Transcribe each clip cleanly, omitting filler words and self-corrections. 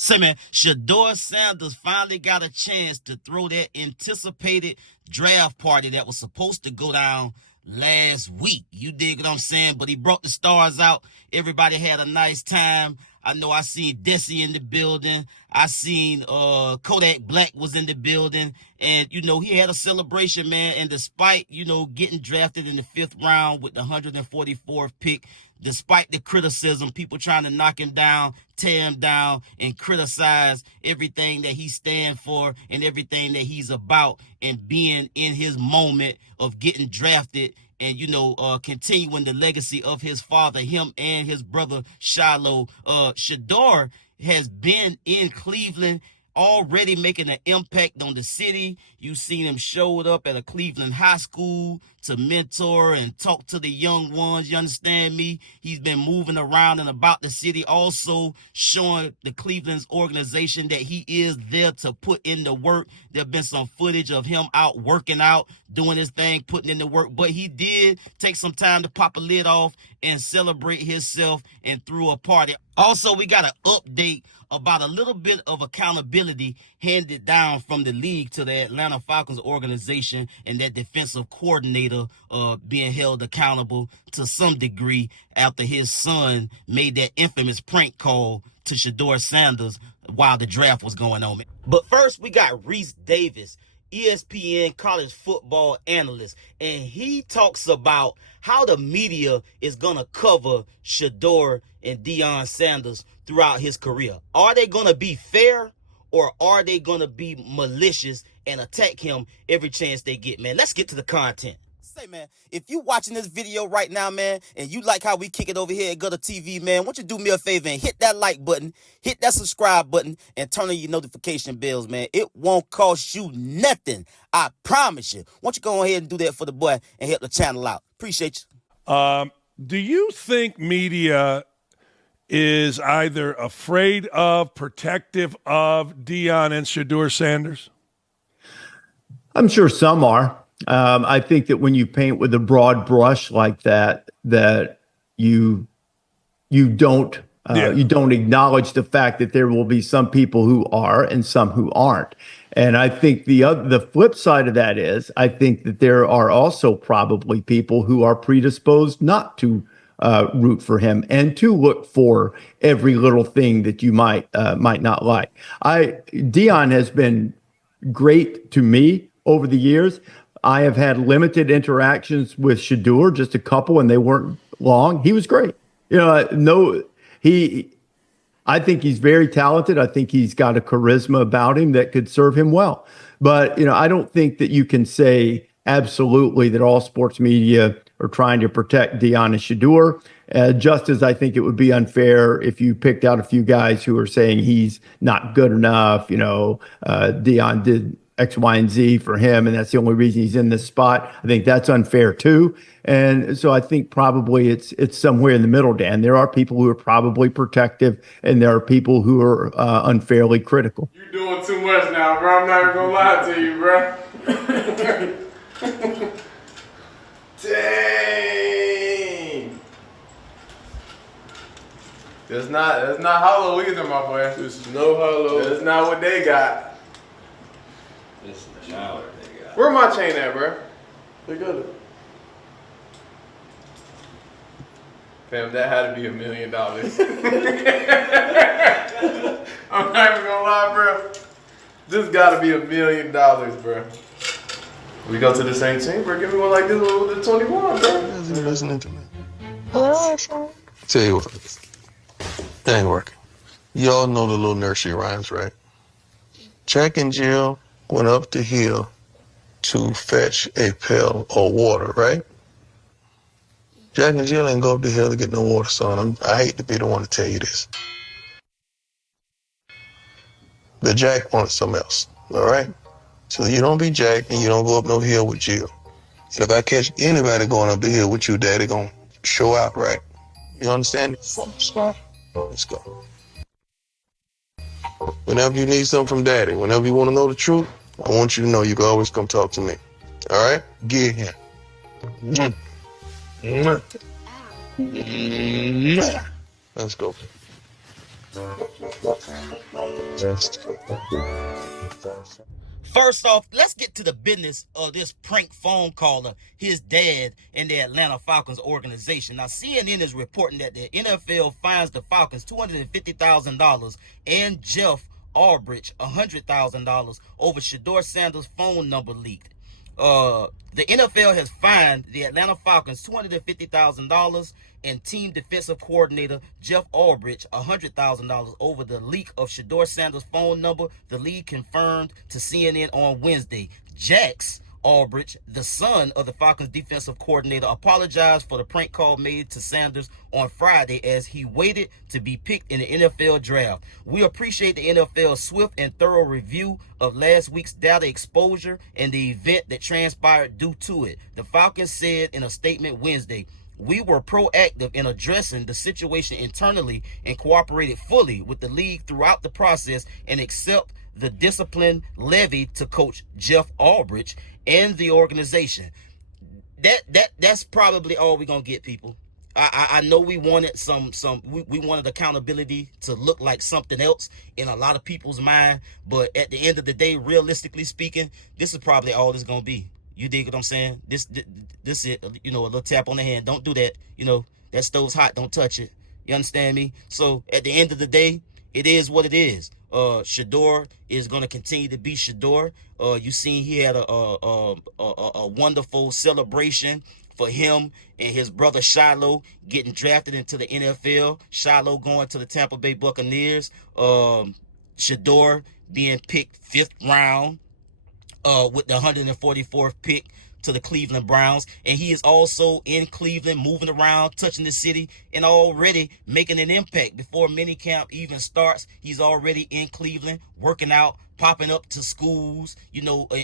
Say, man, Shedeur Sanders finally got a chance to throw that anticipated draft party that was supposed to go down last week. You dig what I'm saying? But he brought the stars out. Everybody had a nice time. I know I seen Desi in the building. I seen Kodak Black was in the building. And, you know, he had a celebration, man. And despite, you know, getting drafted in the 5th round with the 144th pick, despite the criticism, people trying to knock him down, tear him down, and criticize everything that he stands for and everything that he's about, and being in his moment of getting drafted and, you know, continuing the legacy of his father, him and his brother Shiloh. Shedeur has been in Cleveland, already making an impact on the city. You've seen him showed up at a Cleveland high school to mentor and talk to the young ones. You understand me? He's been moving around and about the city, also showing the Cleveland's organization that he is there to put in the work. There have been some footage of him out working out, doing his thing, putting in the work, but he did take some time to pop a lid off and celebrate himself and threw a party. Also, we got an update about a little bit of accountability handed down from the league to the Atlanta Falcons organization, and that defensive coordinator being held accountable to some degree after his son made that infamous prank call to Shedeur Sanders while the draft was going on. But first, we got Reese Davis, ESPN college football analyst, and he talks about how the media is going to cover Shedeur and Deion Sanders throughout his career. Are they going to be fair, or are they going to be malicious and attack him every chance they get, man? Let's get to the content. Say, man, if you watching this video right now, man, and you like how we kick it over here at GuddaTV, man, why don't you do me a favor and hit that like button, hit that subscribe button, and turn on your notification bells, man. It won't cost you nothing. I promise you. Why don't you go ahead and do that for the boy and help the channel out? Appreciate you. Do you think media is either afraid of, protective of Deion and Shedeur Sanders? I'm sure some are. I think that when you paint with a broad brush like that, that you don't acknowledge the fact that there will be some people who are and some who aren't. And I think the flip side of that is, I think that there are also probably people who are predisposed not to root for him and to look for every little thing that you might not like. Deion has been great to me over the years. I have had limited interactions with Shedeur, just a couple, and they weren't long. He was great. I think he's very talented. I think he's got a charisma about him that could serve him well. But, I don't think that you can say absolutely that all sports media are trying to protect Deion and Shedeur, just as I think it would be unfair if you picked out a few guys who are saying he's not good enough. Deion did X, Y, and Z for him, and that's the only reason he's in this spot. I think that's unfair too. And so I think probably it's somewhere in the middle, Dan. There are people who are probably protective, and there are people who are unfairly critical. You're doing too much now, bro. I'm not even gonna lie to you, bro. Dang. That's not hollow either, my boy. This is no hollow. That's not what they got. This is the shower they got. Where my chain at, bro? Look at it. Fam, that had to be $1 million. I'm not even gonna lie, bro. This gotta be $1 million, bro. We go to the same team, bro. Give me one like this with the 21, bro. Listening to me. Tell you what, that ain't working. Y'all know the little nursery rhymes, right? Jack and Jill went up the hill to fetch a pail of water, right? Jack and Jill ain't go up the hill to get no water, son. I hate to be the one to tell you this. But Jack wanted something else, all right? So you don't be Jack and you don't go up no hill with Jill. And if I catch anybody going up the hill with you, Daddy gonna show out, right? You understand? Let's go. Whenever you need something from Daddy, whenever you want to know the truth, I want you to know you can always come talk to me. All right? Get him. Let's go. First off, let's get to the business of this prank phone caller, his dad, and the Atlanta Falcons organization. Now, CNN is reporting that the NFL fines the Falcons $250,000 and Jeff Albrecht $100,000 over Shedeur Sanders' phone number leaked. The NFL has fined the Atlanta Falcons $250,000 and team defensive coordinator Jeff Albrecht $100,000 over the leak of Shedeur Sanders' phone number. The league confirmed to CNN on Wednesday. Jax Albrecht, the son of the Falcons defensive coordinator, apologized for the prank call made to Sanders on Friday as he waited to be picked in the NFL draft. We appreciate the NFL's swift and thorough review of last week's data exposure and the event that transpired due to it, the Falcons said in a statement Wednesday. We were proactive in addressing the situation internally and cooperated fully with the league throughout the process and accept the discipline levied to coach Jeff Albrecht and the organization. That's probably all we're gonna get, people. I know we wanted we wanted accountability to look like something else in a lot of people's mind, but at the end of the day, realistically speaking, this is probably all it's gonna be. You dig what I'm saying? This is, a little tap on the hand. Don't do that. That stove's hot. Don't touch it. You understand me? So at the end of the day, it is what it is. Shedeur is going to continue to be Shedeur. You seen he had a wonderful celebration for him and his brother Shiloh getting drafted into the NFL. Shiloh going to the Tampa Bay Buccaneers. Shedeur being picked 5th round. With the 144th pick to the Cleveland Browns. And he is also in Cleveland, moving around, touching the city, and already making an impact. Before minicamp even starts, he's already in Cleveland, working out, popping up to schools,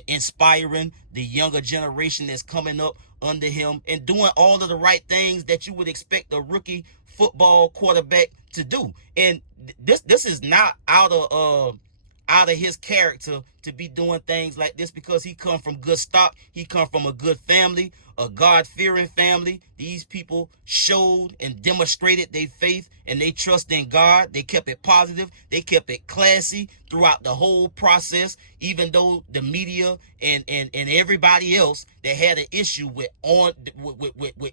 inspiring the younger generation that's coming up under him and doing all of the right things that you would expect a rookie football quarterback to do. And this is not out of his character to be doing things like this, because he come from good stock. He come from a good family, a God-fearing family. These people showed and demonstrated their faith and they trust in God. They kept it positive. They kept it classy throughout the whole process, even though the media and everybody else that had an issue with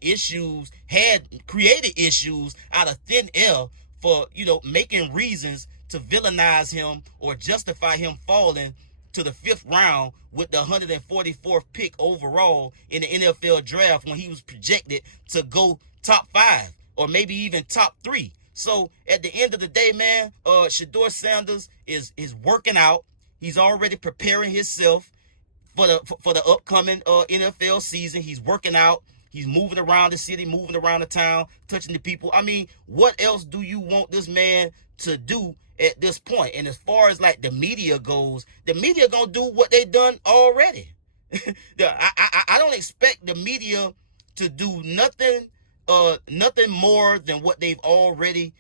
issues had created issues out of thin air for, making reasons to villainize him or justify him falling to the 5th round with the 144th pick overall in the NFL draft when he was projected to go top 5 or maybe even top 3. So at the end of the day, man, Shedeur Sanders is working out. He's already preparing himself for the upcoming NFL season. He's working out. He's moving around the city, moving around the town, touching the people. I mean, what else do you want this man to do at this point? And as far as like the media goes, the media gonna do what they done already. I don't expect the media to do nothing more than what they've already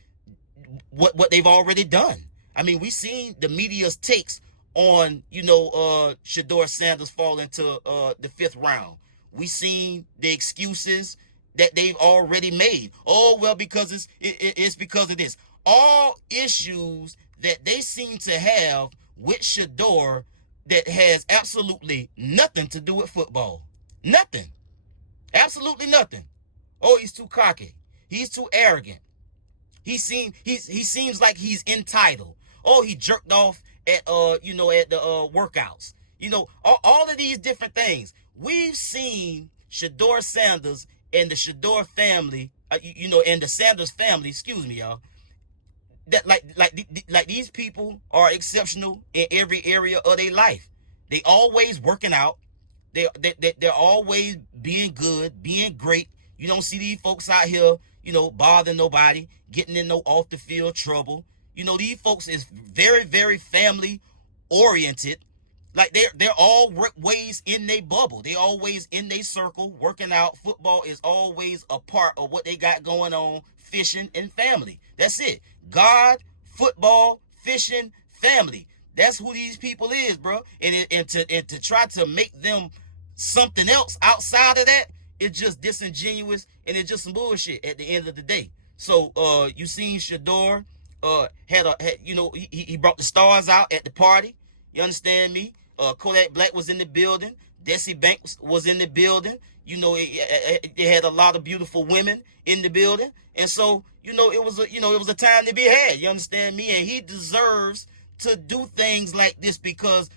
done. I mean, we seen the media's takes on Shedeur Sanders falling to the 5th round. We seen the excuses that they've already made. Oh, well, because it's because of this. All issues that they seem to have with Shedeur that has absolutely nothing to do with football. Nothing. Absolutely nothing. Oh, he's too cocky. He's too arrogant. He seems like he's entitled. Oh, he jerked off at the workouts. All of these different things. We've seen Shedeur Sanders and the Shedeur family, and the Sanders family, excuse me, y'all, that like these people are exceptional in every area of their life. They always working out. They're always being good, being great. You don't see these folks out here, bothering nobody, getting in no off the field trouble. These folks is very, very family oriented. Like they're always in their bubble. They always in their circle, working out. Football is always a part of what they got going on. Fishing and family. That's it. God, football, fishing, family. That's who these people is, bro. And to try to make them something else outside of that, it's just disingenuous and it's just some bullshit at the end of the day. So you seen Shedeur he brought the stars out at the party. You understand me? Kodak Black was in the building. Desi Banks was in the building. They had a lot of beautiful women in the building, and so it was a time to be had. You understand me? And he deserves to do things like this because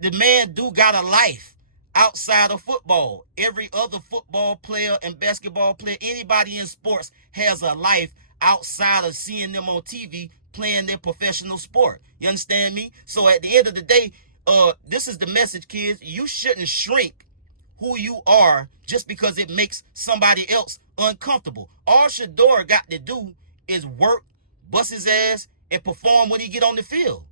the man do got a life outside of football. Every other football player and basketball player, anybody in sports has a life outside of seeing them on TV playing their professional sport. You understand me? So at the end of the day, this is the message, kids. You shouldn't shrink who you are just because it makes somebody else uncomfortable. All Shedeur got to do is work, bust his ass, and perform when he get on the field.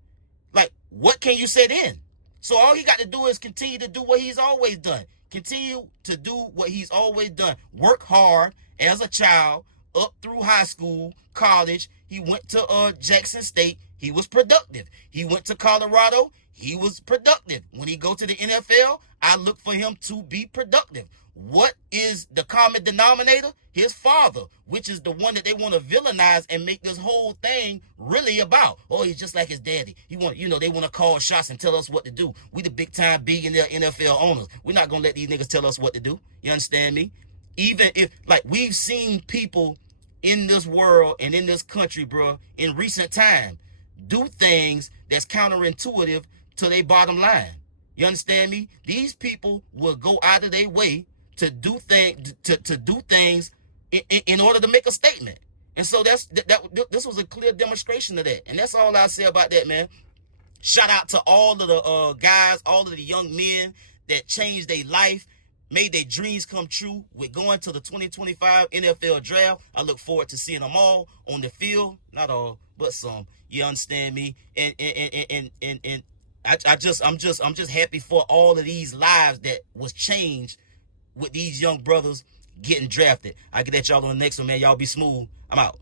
Like, what can you say then? So all he got to do is continue to do what he's always done. Continue to do what he's always done. Work hard as a child, up through high school, college. He went to Jackson State. He was productive. He went to Colorado. He was productive. When he go to the NFL, I look for him to be productive. What is the common denominator? His father, which is the one that they want to villainize and make this whole thing really about. Oh, he's just like his daddy. They want to call shots and tell us what to do. We the big time billionaire NFL owners. We're not going to let these niggas tell us what to do. You understand me? Even if, like, we've seen people in this world and in this country, bro, in recent time, do things that's counterintuitive to their bottom line. You understand me? These people will go out of their way to do things in order to make a statement. And so this was a clear demonstration of that. And that's all I say about that, man. Shout out to all of the guys, all of the young men that changed their life, made their dreams come true with going to the 2025 NFL draft. I look forward to seeing them all on the field. Not all, but some. You understand me? And I'm just happy for all of these lives that was changed with these young brothers getting drafted. I'll get at y'all on the next one, man. Y'all be smooth. I'm out.